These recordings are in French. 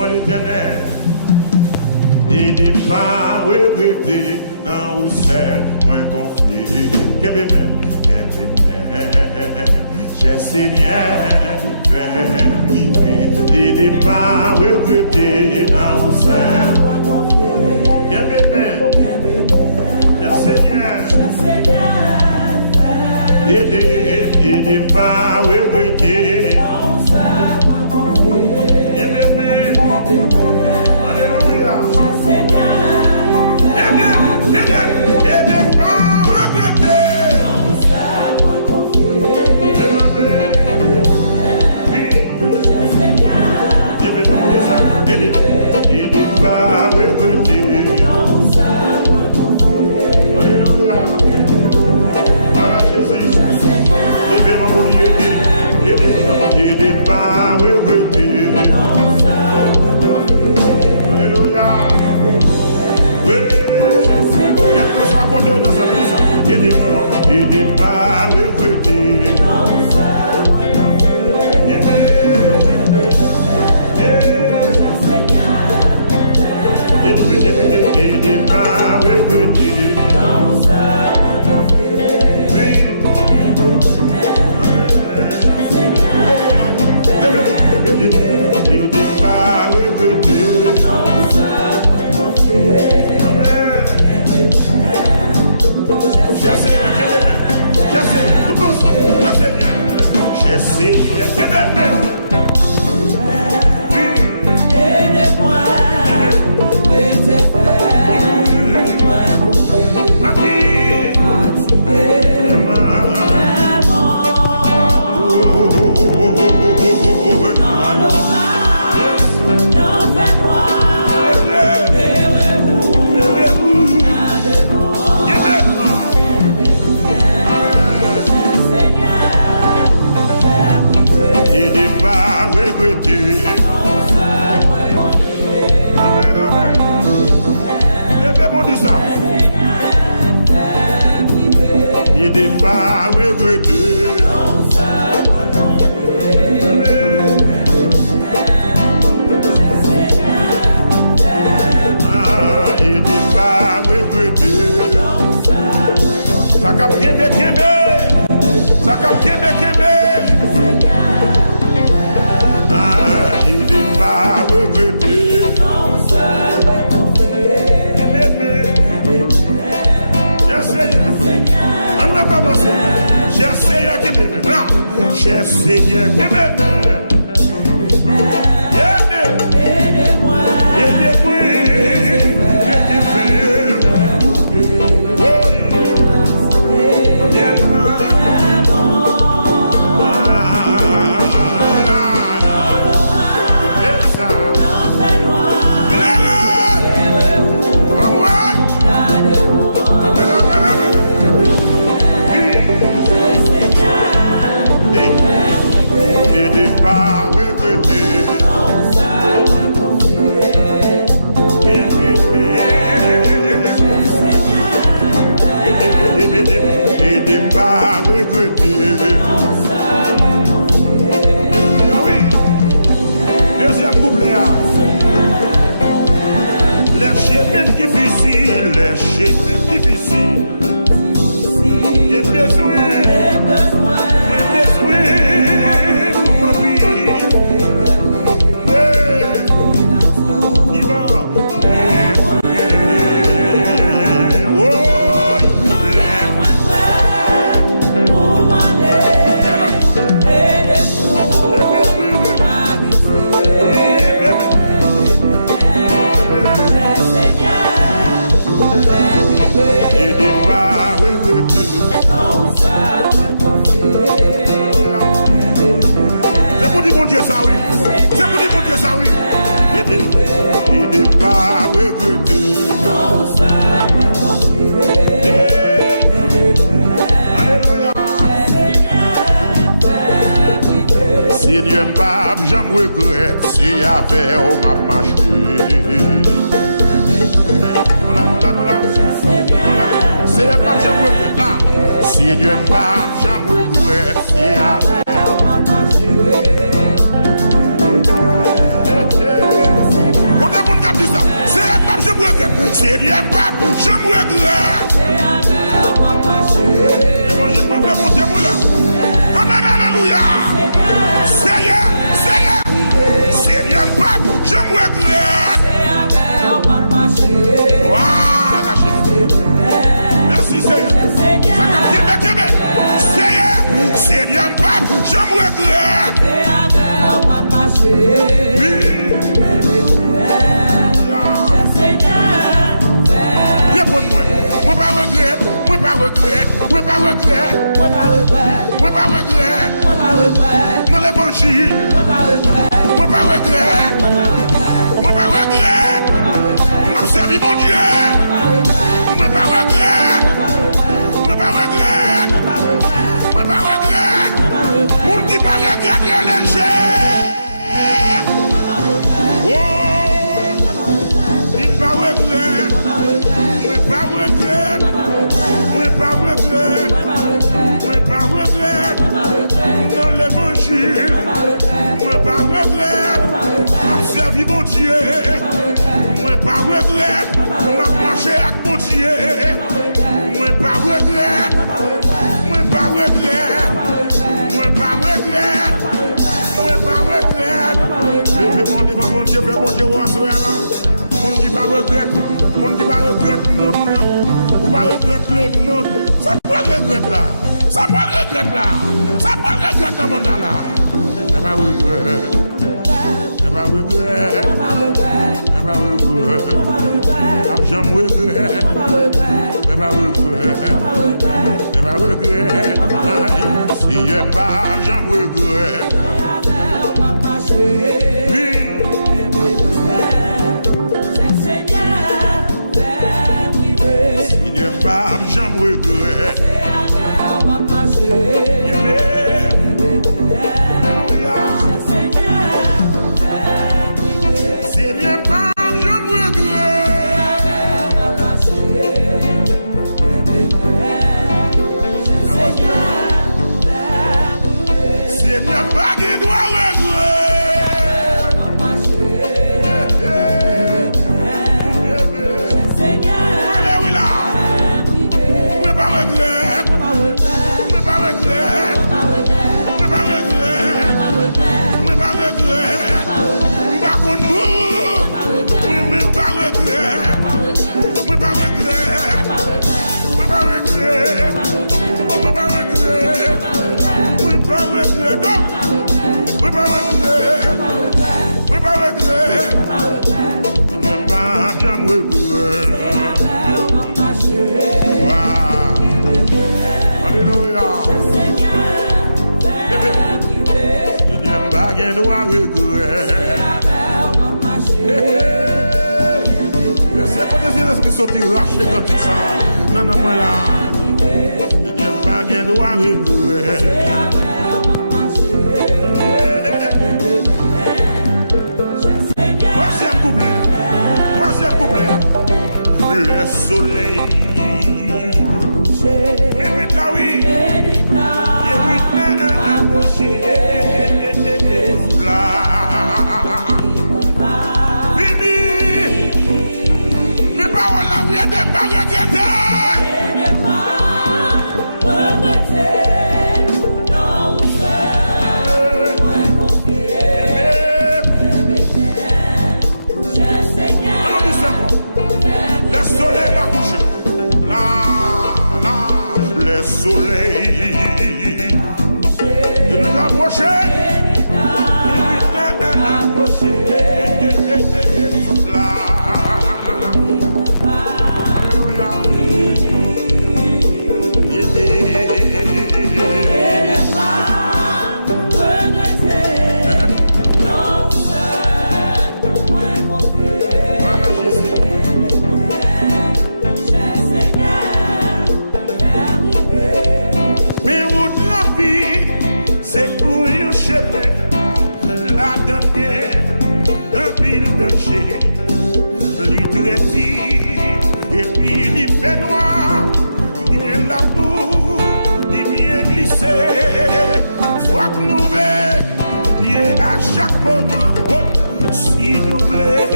soit l'éternel. Il va répéter dans le ciel, un confié. Quel est le Seigneur, il va répéter dans le ciel. Quel est le Seigneur, il va répéter dans le ciel.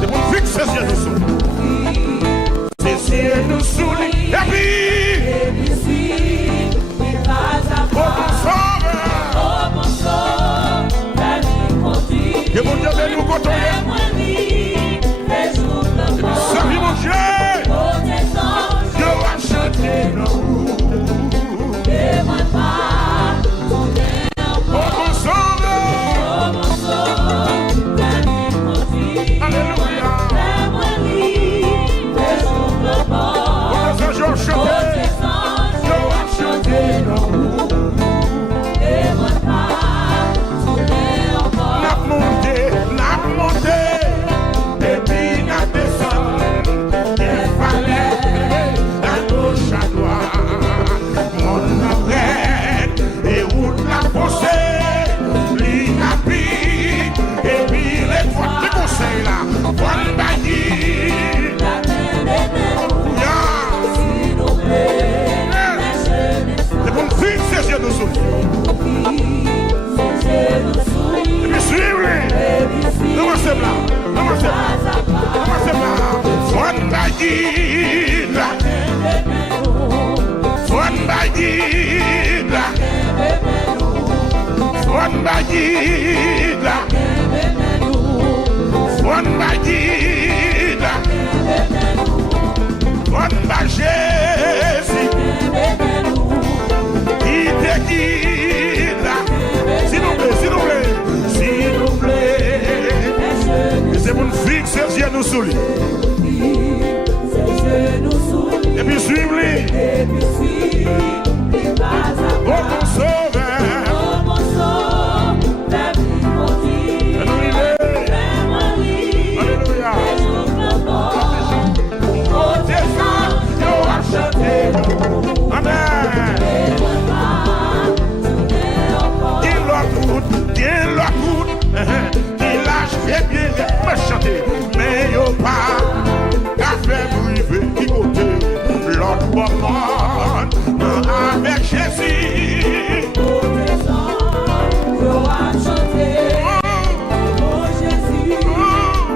C'est pour fixer ses yeux dessous. Ses yeux dessous. Et puis, oh mon sauveur, que mon Dieu bénisse nous quand on est. Salut mon Dieu. Dieu va chanter nous. C'est pour nous fixer ses yeux sous lui. Et puis suivez-les. Oh mon sauveur. Oh mon sauveur. Alléluia. Oh descends, Dieu a chanté. Amen. Dis-le à tout. J'ai bien chanté, mais y'a pas qu'à faire briver, qui côté l'autre moment avec Jésus. Oh, y'a chanté, oh Jésus,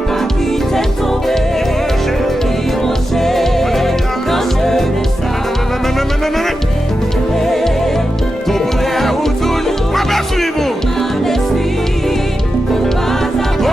à qui t'es tombé, qui rocher, quand je descends. Ton frère ou tout, ma belle suivez-vous. Oh,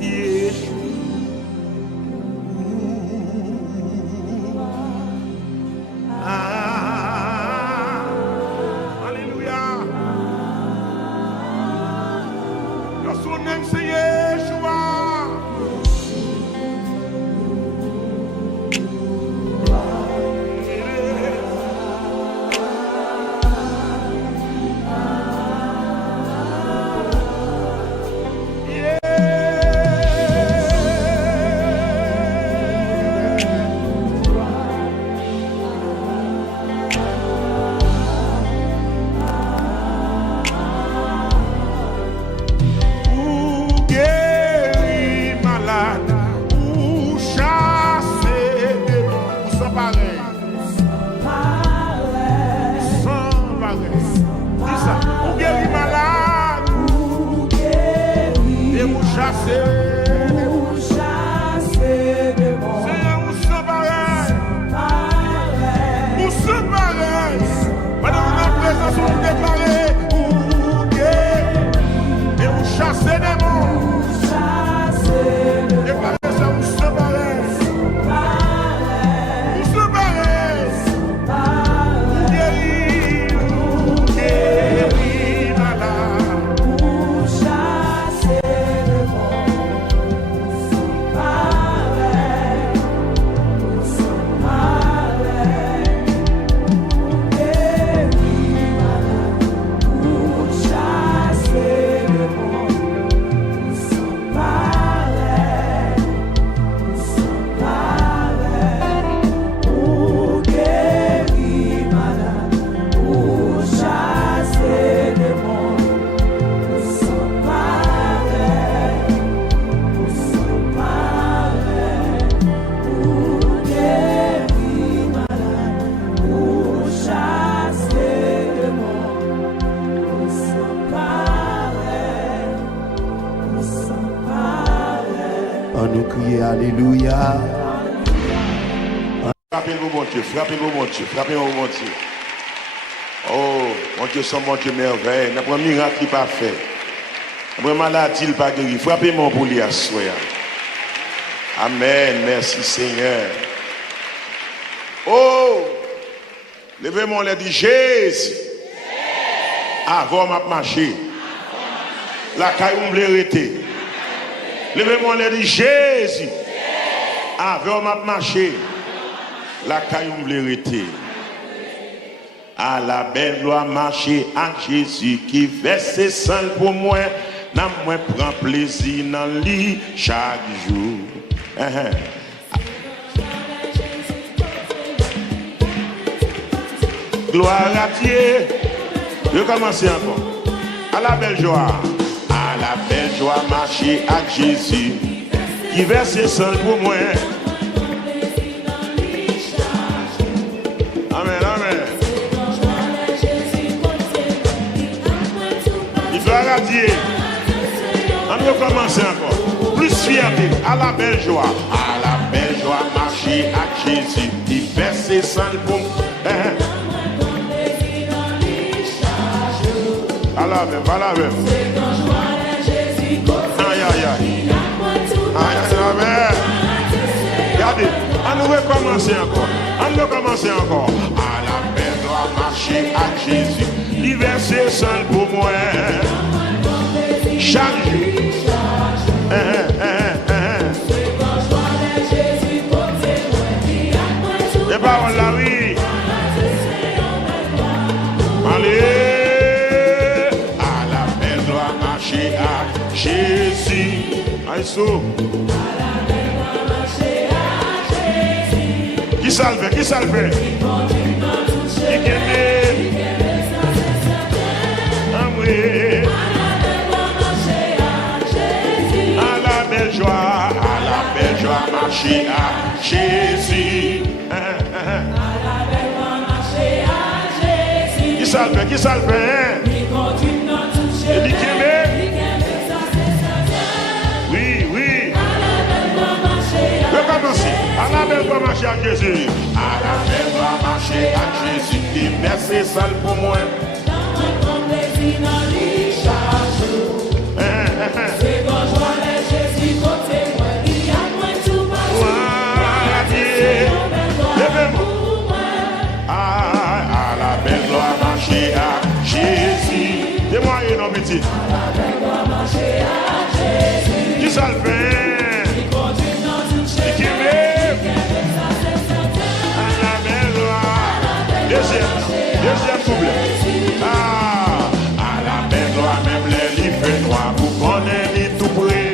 Yeah. Frappez-le mon Dieu, frappez-le mon Dieu, frappez-le mon Dieu. Oh, mon Dieu, son mon Dieu merveille. N'a pas un miracle qui pas fait. N'a pas maladie qui pas guéri. Frappez-moi pour lui à soi. Amen. Merci Seigneur. Oh, levez-moi les dit Jésus. Avant m'a marché. La caille on arrêter. Levez-moi les dit Jésus. Avant m'a marché. La caille on arrêter. À la belle loi marcher à Jésus qui verse sang pour moi. N'a moi prend plaisir dans lui chaque jour. Gloire à Dieu. Je commence encore. À la belle joie. À la belle joie marcher à Jésus qui verse sang pour moi. Amen, amen. Gloire à Dieu. On va commencer encore. Plus fierté. À la belle joie. À la belle joie marcher à Jésus qui verse sang pour moi. À la même, à la même. Aïe, aïe, aïe. Aïe, aïe, aïe. Regardez, on va commencer encore. On va commencer encore. À la belle joie marcher à Jésus. Il verse sang pour moi. Chaque jour. Et paroles là, oui. Allez. À la belle joie marcher à Jésus. Aïe, so. Qui ça le fait? Qui ça le fait? Qui aime? Amoué. À la belle joie marcher à Jésus. Qui ça le fait? Qui ça le fait? Et dit qu'il oui, oui. Recommencez. À la belle joie marcher à Jésus. À la belle joie marcher à Jésus. Qui verse ça pour moi. C'est quand je vois les Jésus côté moi, il y a moins tout à la belle gloire marcher à Jésus. Dis-moi une petite. À la belle gloire marcher à Jésus. Qui ça le fait? Qui continue dans toute chaîne. Qui lève. À la belle gloire. Deuxième couplet. À la belle gloire même les livres noirs. Vous connaissez tout près.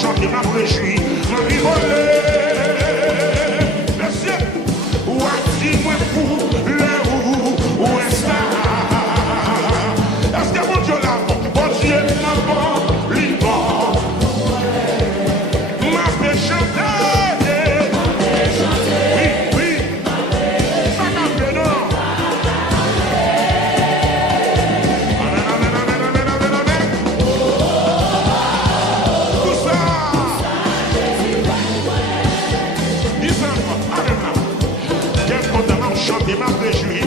chanter, m'a réjoui, m'a rivolé. Merci. Ou dis-moi pour le où est ça? Est-ce que mon Dieu là, bon Dieu n'a pas libre? M'a fait chanter. Oui, oui. Ça m'a fait non. Tout ça. Dis-moi, allez là. Quel content m'a chanté, m'a réjoui.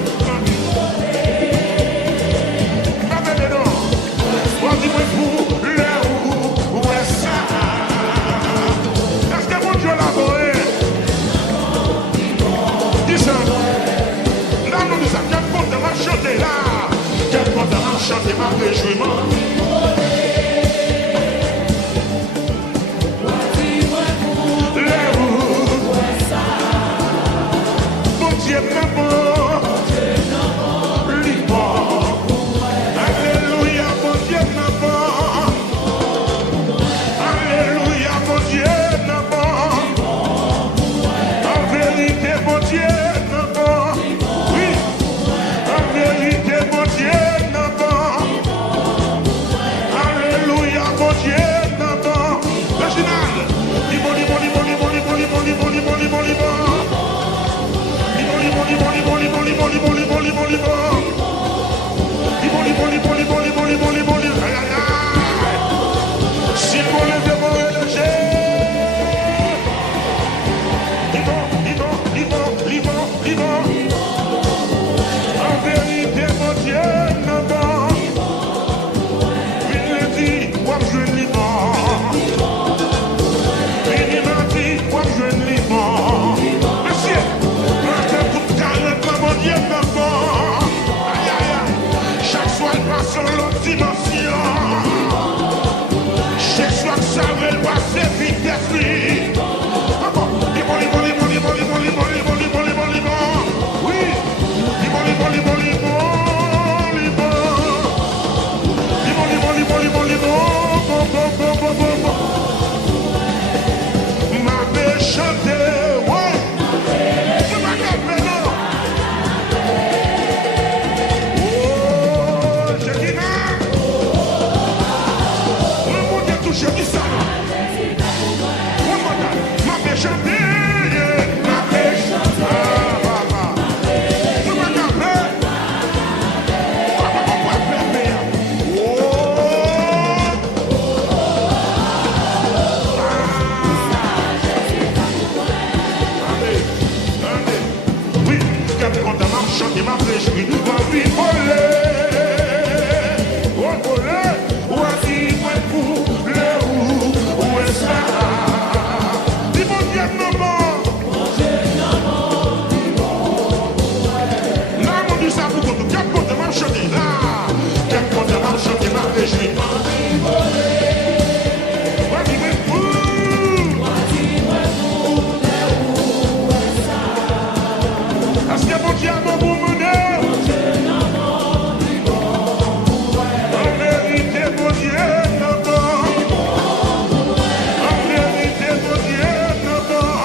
Dis-moi pour le où est ça? Est-ce que mon Dieu l'a volé? Dis ça. Là, nous disons, quel content m'a chanté là? Quel content m'a chanté, m'a réjouiment? Le où est ça? Mon Dieu m'a bon. Alléluia, mon Dieu m'a bon. Alléluia, mon Dieu m'a bon. En vérité, mon Dieu m'a bon. Oui, en vérité, mon Dieu m'a bon. Alléluia, mon Dieu m'a bon. Original. Libo, libo, libo, libo, libo, libo, libo, libo, libo, libo. Libo, libo, libo, libo, libo, libo, libo, libo, libo, libo. Aïe, aïe, aïe. Si vous levez vos relâchés. Libo. En vérité, mon Dieu n'a pas. Il l'a dit, moi je veux libre. Il m'a dit, moi je veux libre. Merci. Maintenant, toute carrière, mon Dieu n'a pas. Aïe, aïe, aïe. Chaque soir, il passe sur l'autre dimension. Chaque soir, ça va passer vite d'esprit. Oui. M'avait chanté, ouais. Tu m'as gardé, non? Oh, j'ai dit non. Le monde est touché, dis ça, non? M'avait chanté, m'avait chanté. Tu m'as gardé. Oui, quel content m'a chanté, m'a réjoui, m'a rigolé. Rigolé, ou a dit, moi pour le où est ça? Dis mon Dieu, non, là, mon Dieu, ça vous compte, quel content m'a chanté, là. Quel content m'a chanté, m'a réjoui, m'a rigolé. Ou a dit, moi pour. Est-ce que mon Dieu a mon bon monnaie? En vérité, mon Dieu n'a pas. En vérité, mon Dieu n'a pas.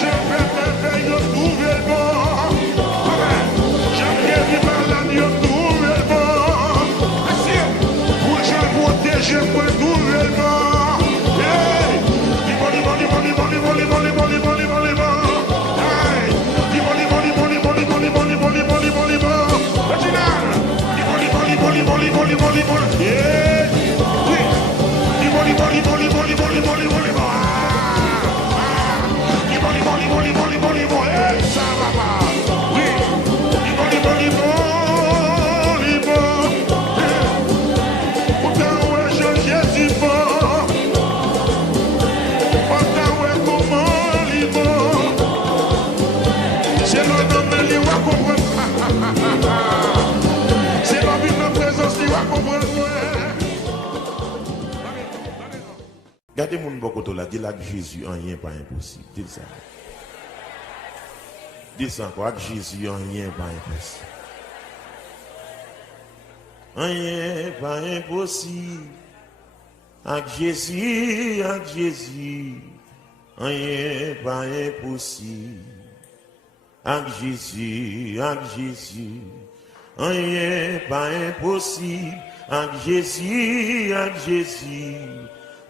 Je fais merveille, je trouve le bon. J'aime bien vivre malade, je trouve le bon. Merci. Pour je protéger, je peux trouver le bon. Hey! Libo. Gardez mon bokoto là, dis là que Jésus, rien pas impossible. Dis ça. Dis ça encore, que Jésus, rien pas impossible. Rien pas impossible. Avec Jésus, rien pas impossible. Avec Jésus, rien pas impossible. Avec Jésus,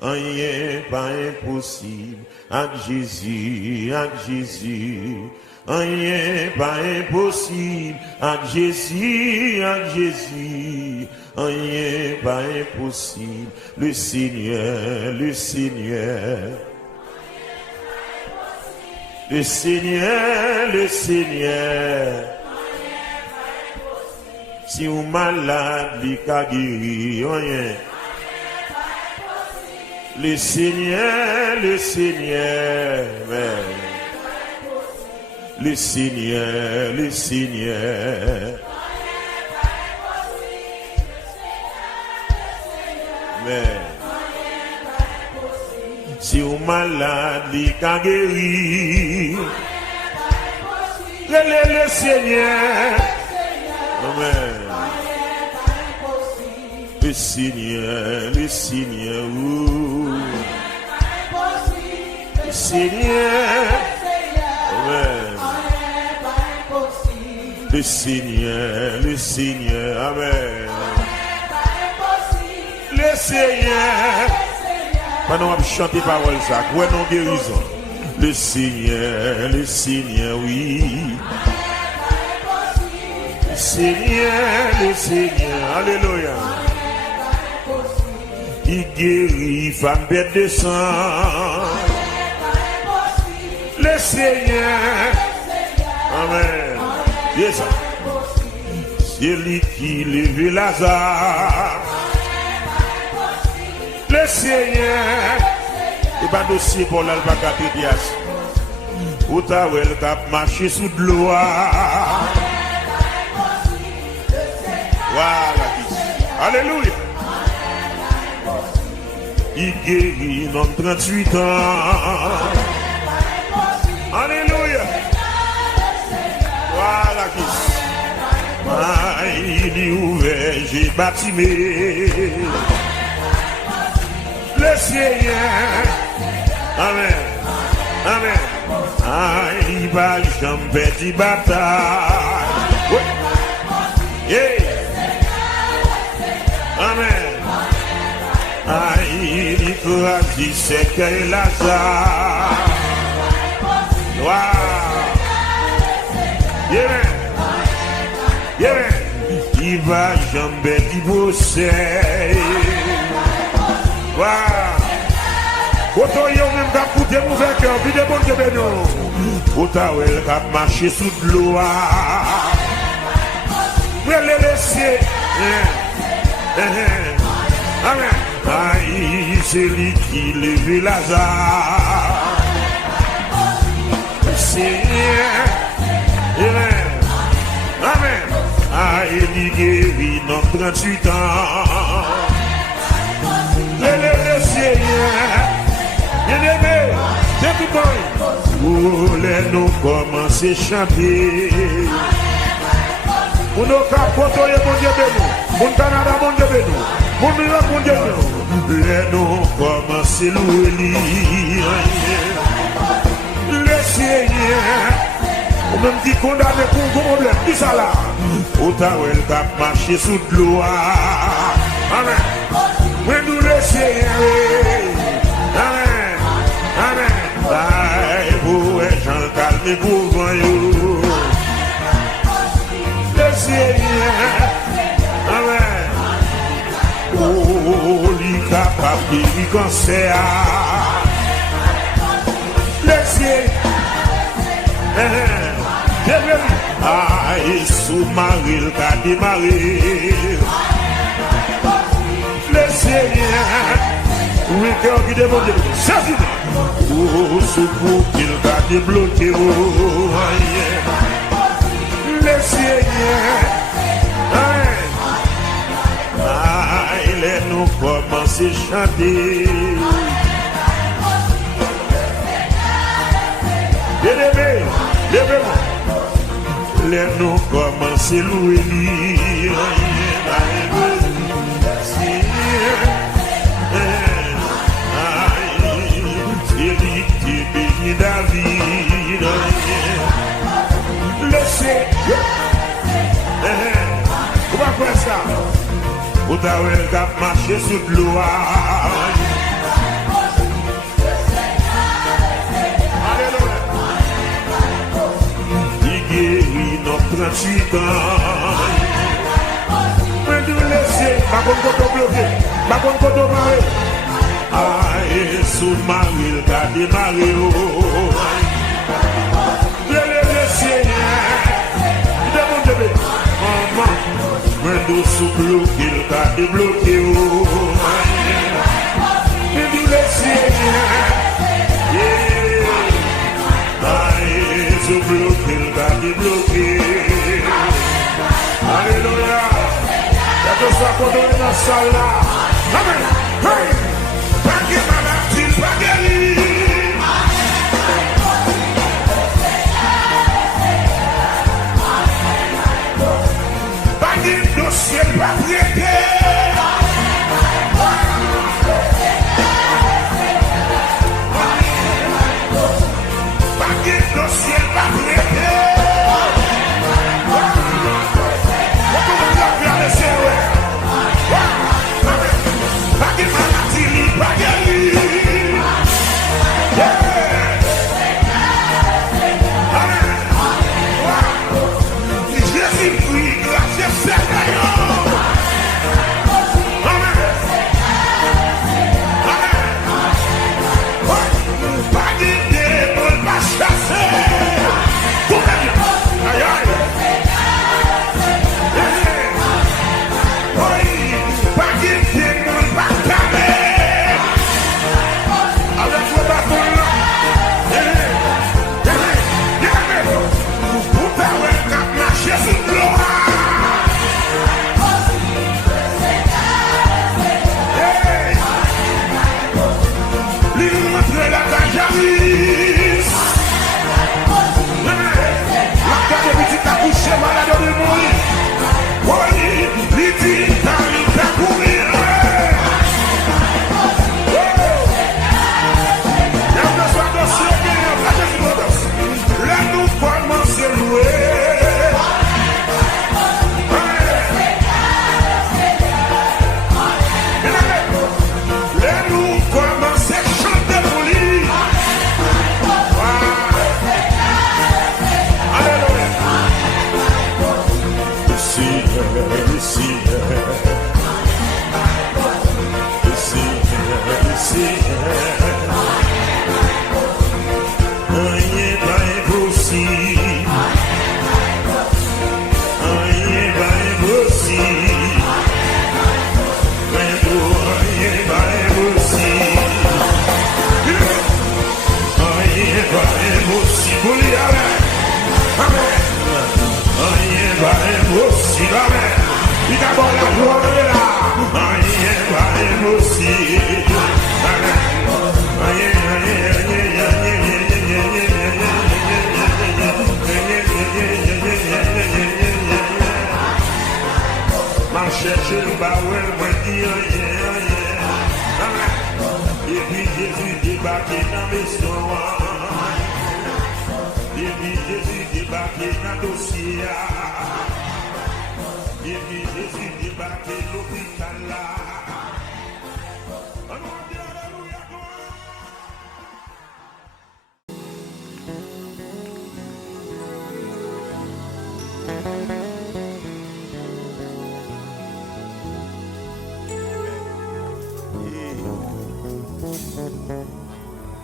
rien pas impossible. Avec Jésus, rien pas impossible. Avec Jésus, rien pas impossible. Le Seigneur, le Seigneur. Le Seigneur, le Seigneur. Si vous malade, il a guéri, rien. Le Seigneur, le Seigneur. Le Seigneur, le Seigneur. Si vous malade, il a guéri. Le Seigneur. Amen. Le Seigneur, le Seigneur. Le Seigneur. Amen. Le Seigneur, le Seigneur. Amen. Le Seigneur. Pendant qu'on chante parole ça, ouais non guérison. Le Seigneur, oui. Le Seigneur, alléluia. Il guérit femme bête de sang. Le Seigneur. Amen. C'est ça. C'est lui qui lève Lazare. Le Seigneur. Et pas dossier pour l'albaca pédias. Où t'as ou elle cap marché sous de l'eau. Voilà. Alléluia. Il guérit dans 38 ans. Alléluia. Voilà qui. Il est ouvert, j'ai bâtimé. Le Seigneur. Amen. Amen. Il va jamais de bataille. Oui. Yeah. Amen. Il écrase c'est que Lazare. Wow. Yeah. Yeah. Il va jamais divorcer. Wow. Autant il y a même qu'à coûter mauvais cœur, puis de bon Dieu bénou. Autant il y a marché sous de l'eau. Vous le laisser. Amen. C'est lui qui lève Lazare. Seigneur. Amen. Amen. Il guérit dans 38 ans. Le Seigneur. Bien-aimé, c'est tout bon. Où les nous commencer à chanter. Pour nos capotes, mon Dieu béni. Mon Canada, mon Dieu béni. Mon New York, mon Dieu béni. Les nous commencer à louer. Le Seigneur. Ou même qui condamne pour un problème. Qui ça là? Autant elle va marcher sous de l'eau. Amen. Mais nous le Seigneur. Amen. Amen. Aïe, vous êtes Jean calme pour vous. Le Seigneur. Amen. Oh, il capable de cancer. Le Seigneur. Aïe, sous-marie, le cas démarré. Le Seigneur. Oui, cœur qui demande. C'est fini. Oh, secours qu'il va débloquer. Le Seigneur. Il est nous commencer à chanter. Bien-aimé, levez-moi. Les nous commencer à louer. Ou ta wel kap marché sous l'eau. Alléluia. Il guérit nos 38 ans. Mais nous laisser, pas comme quand on bloqué, pas comme quand on marre. Aïe, sous Marie, le gars démarré. Le Seigneur, il demande de bébé. Maman, mais nous sous bloqué, le gars débloqué. Mais nous le Seigneur. Aïe, sous bloqué, le gars débloqué. Alléluia. Il y a que ça qu'on donne dans la salle là. Amen. Hey. Pas de maladie, pas guéri. Pas de dossier, pas prêté. Pas de dossier, pas prêté.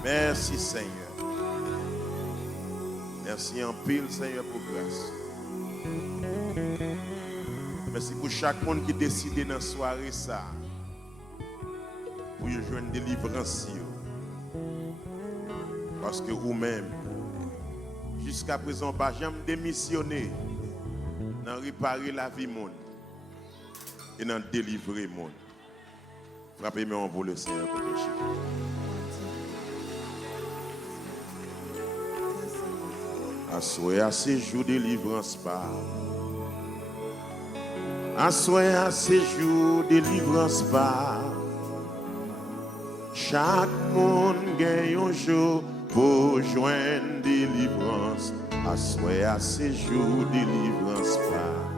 Merci Seigneur. Merci en pile Seigneur pour grâce. Merci pour chaque monde qui décide dans la soirée ça. Pour y joindre délivrance. Parce que vous-même, jusqu'à présent, pas jamais démissionné dans réparer la vie monde et dans délivrer monde. Frappez-moi pour le Seigneur pour péché. Assoyez à ces jours délivrance par. Assoyez à ces jours délivrance par. Chaque monde gagne un jour pour joindre délivrance. Assoyez à ces jours délivrance par.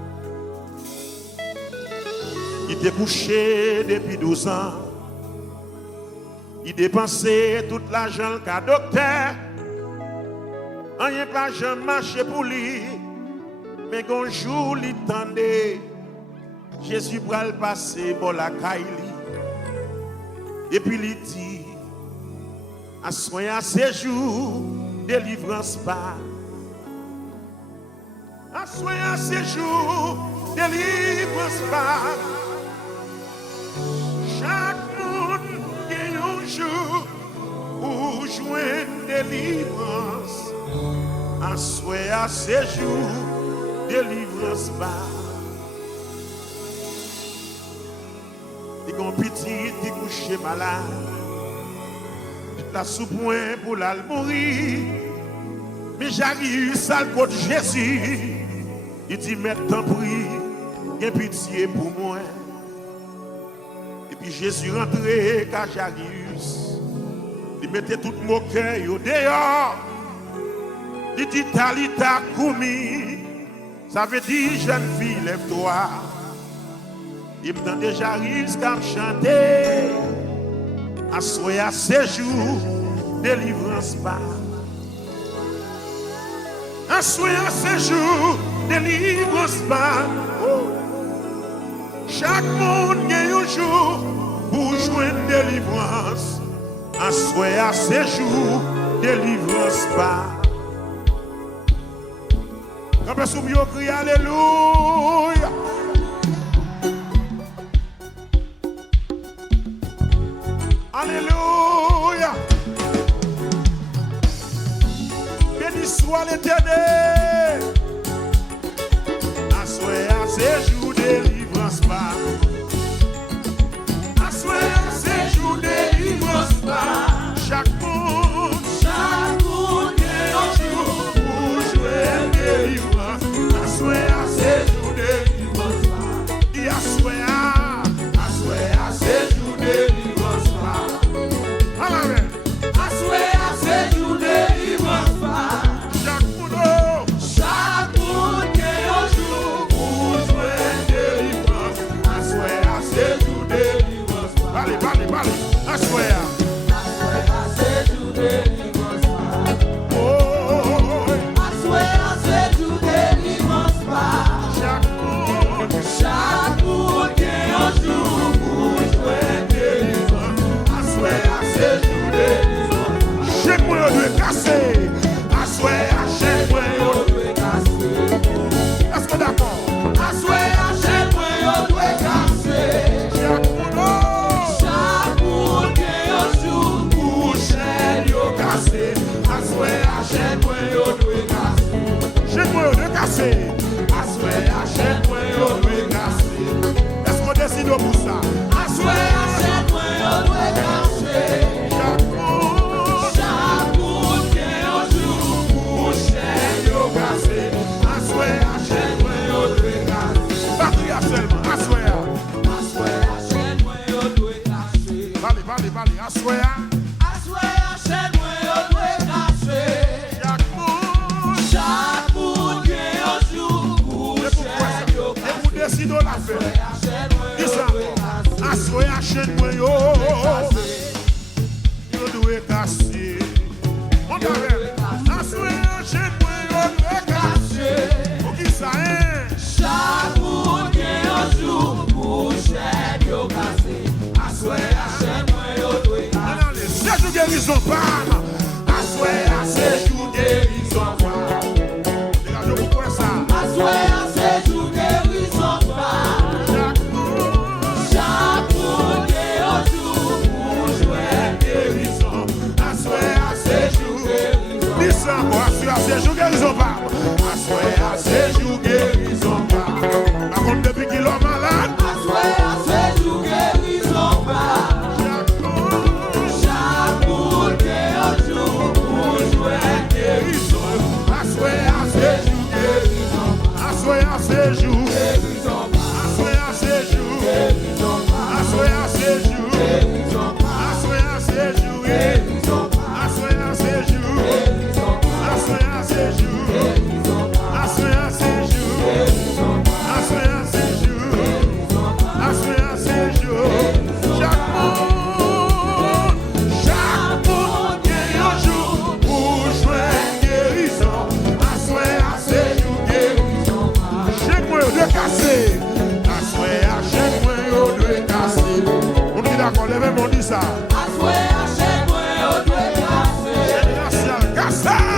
Il était couché depuis 12 ans. Il dépensait tout l'argent qu'a docteur. Rien pas jamais marché pour lui. Mais un jour, il tendait. Jésus va le passer pour la caille. Et puis il dit, à soin à ces jours, délivrance pas. À soin à ces jours, délivrance pas. Chaque monde gagne un jour pour joindre délivrance. À soin à ces jours, délivrance pas. Il y a un petit qui couche malade. La sous-point pour la mourir. Mais j'arrive ça le côté Jésus. Il dit, maintenant prie, il y a pitié pour moi. Et puis Jésus rentrait car Jarius. Il mettait tout mon cœur au dehors. Il dit, Talita Koumi. Ça veut dire, jeune fille, lève-toi. Il me donne déjà risque à chanter. À souhait à ces jours, délivrance pas. À souhait à ces jours, délivrance pas. Oh. Chaque monde gagne un jour pour joindre délivrance. À souhait à ces jours, délivrance pas. Quand on crie alléluia. Alléluia. Béni soit l'Éternel. Assoyez à ces jours délivrance pas. Assoyez à ces jours délivrance pas. Chaque monde est un jour pour jouer délivrance. Assoyez à ces jours délivrance pas. Et assoyez à ces jours délivrance. Chaque d'accord, levez-moi, dit ça. Génération, cassé.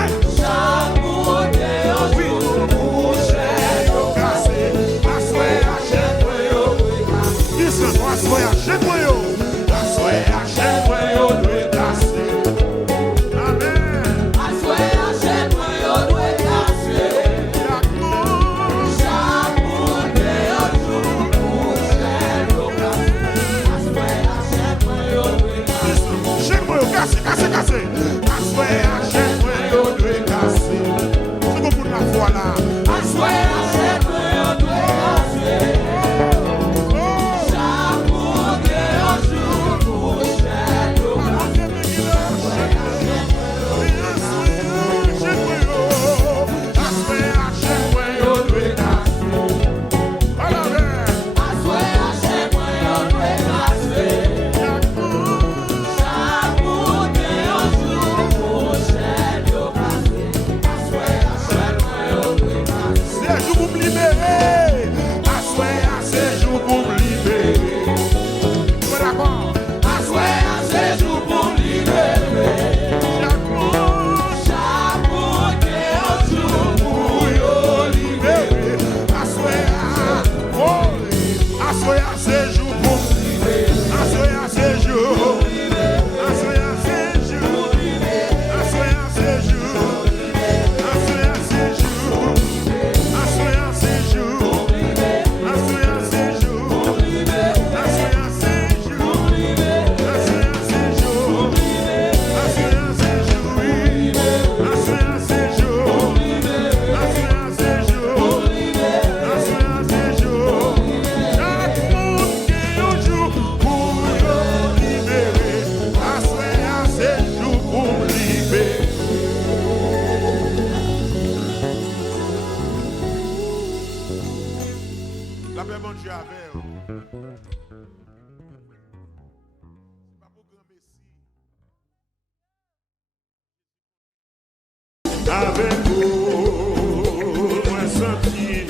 Avec vous, moi senti,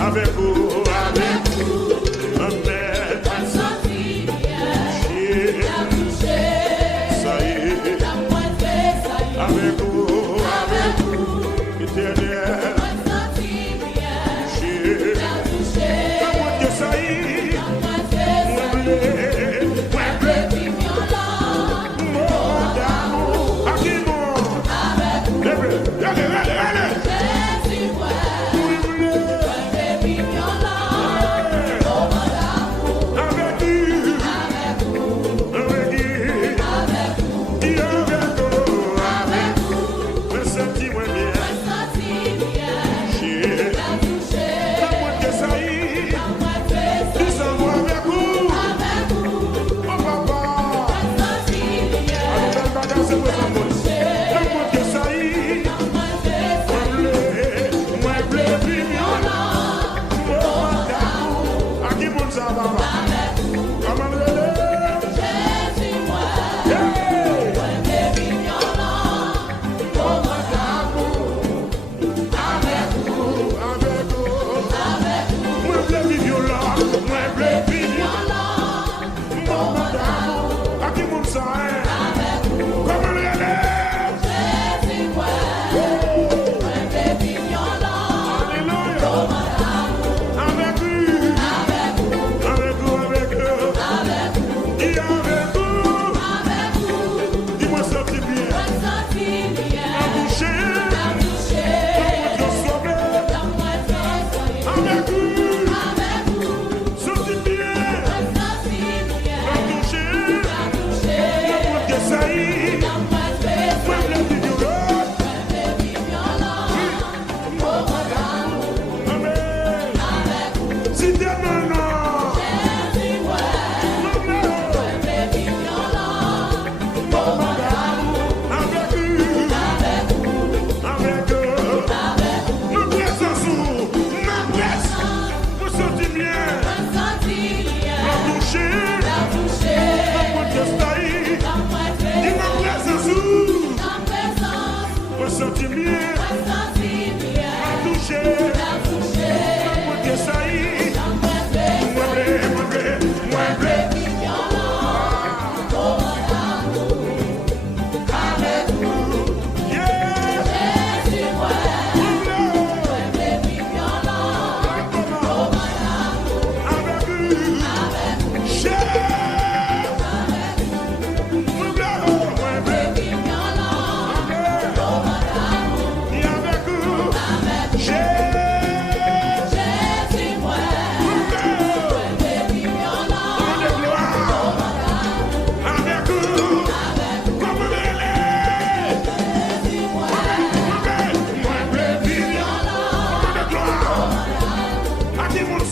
avec vous, ma mère, ça y est, avec vous, éternel, ça y est, Allez,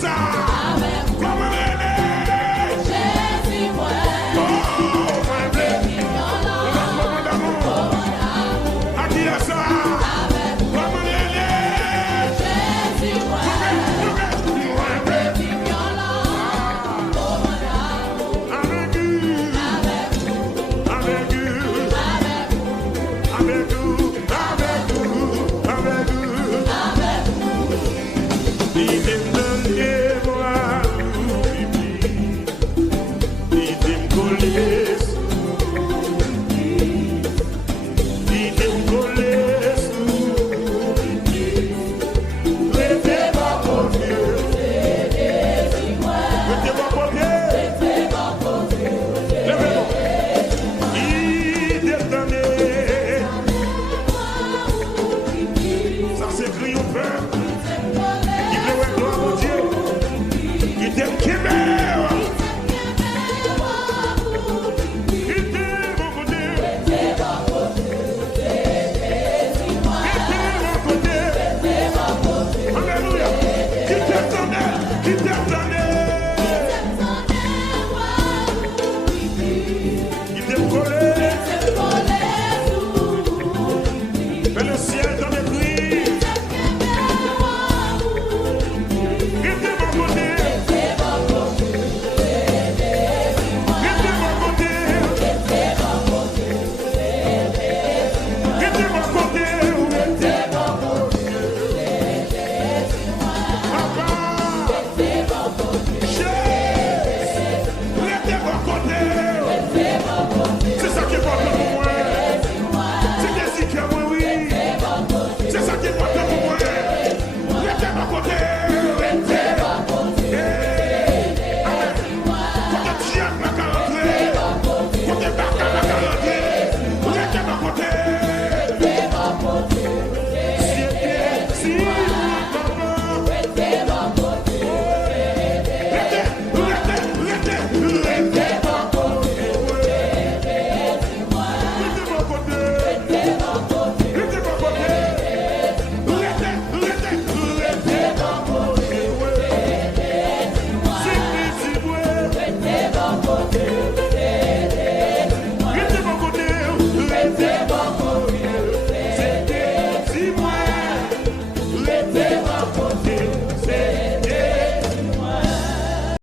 ça? Comment l'aimer? Oh, mon Dieu. Notre moment d'amour. À qui est ça? Comment l'aimer?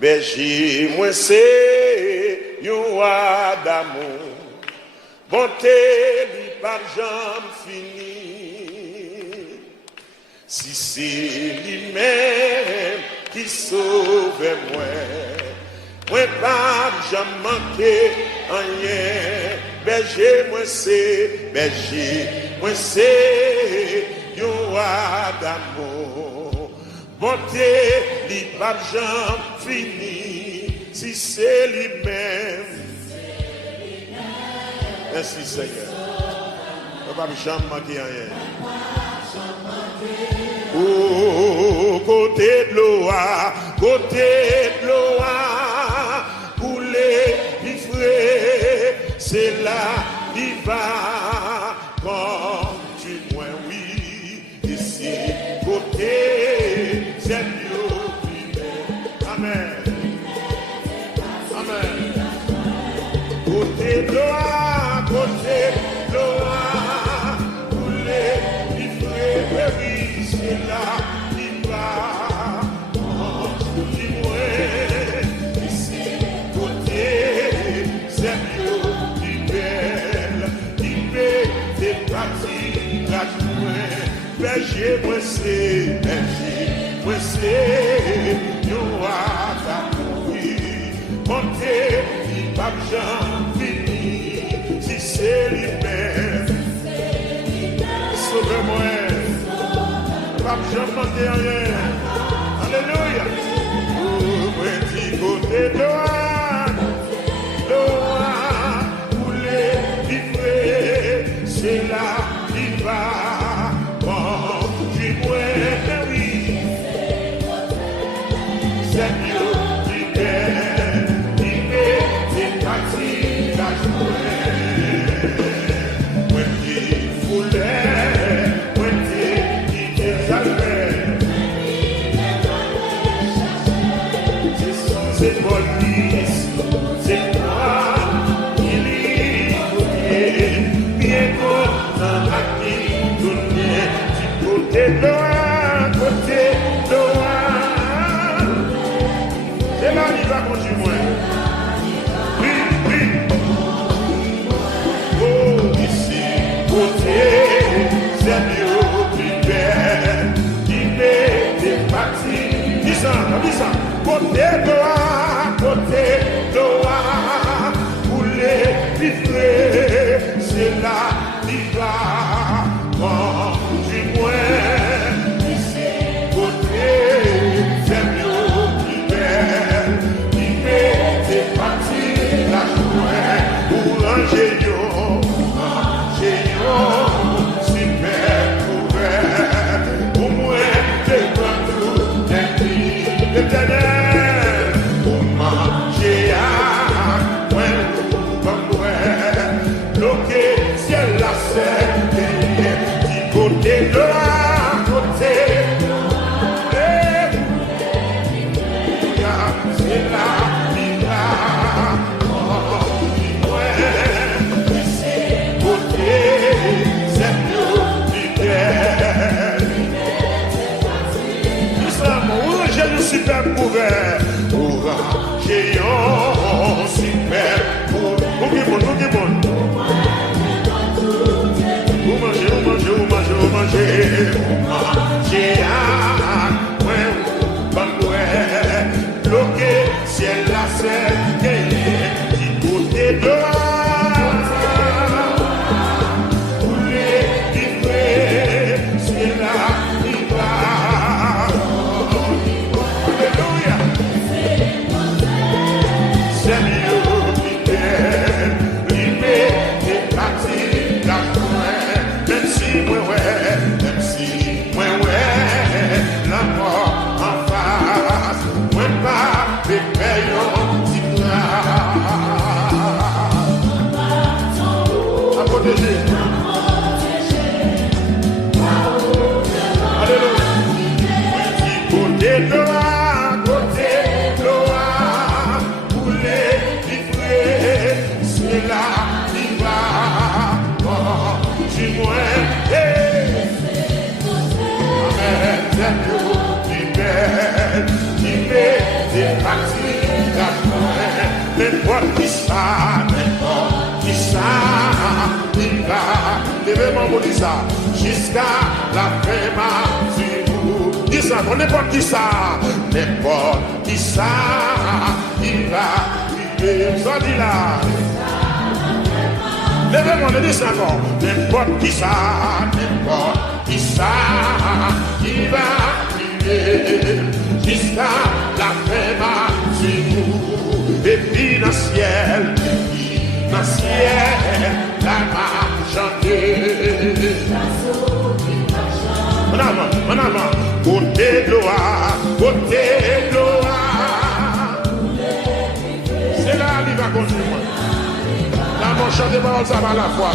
Berger, moi c'est yon roi d'amour, bonté li pas jamais fini. Si c'est lui-même qui sauve moi pas jamais manqué rien. Berger, moi c'est yon roi d'amour, bonté li pas jamais fini. Si c'est lui-même. Merci Seigneur. On va jamais manquer rien. Oh, côté de l'eau, couler, vivre, c'est là, il va, comme tu vois, oui, ici, côté, c'est Dieu, amen, amen, côté de l'eau, couler, vivre, oui, c'est là, il va, berger, moi c'est, yon roi d'amour, monter, il va jamais finir, si c'est lui-même, sauve-moi, pas jamais manquer rien, alléluia, moi dis côté de l'eau, couler, vivre, c'est là, il va. ça. Côté Loa, pour les vivre, c'est la viva. Quand du moins, côté, c'est mieux plus belle. Il m'était parti la joie pour ranger yo, super couvert. Pour moi, c'est pas tout, l'éternel, pour manger à moi, bloqué, ciel la serre, du côté de la côté, c'est la vida, côté, c'est mieux, j'ai le super couvert pour géant super pour bloqué ciel la serre du côté de la pour les livrer c'est la vida. N'importe qui ça, il va, devez-moi dire ça, jusqu'à la fin ma vie. Dis ça, n'importe qui ça, il va, ça dit là. Levez-moi, dis ça encore, n'importe qui ça, il va, jusqu'à la fin ma vie. Et puis dans le ciel, la marche chantée. En avant, côté de l'Oa. C'est là qu'il va continuer. La marche chantée, ça va la foi.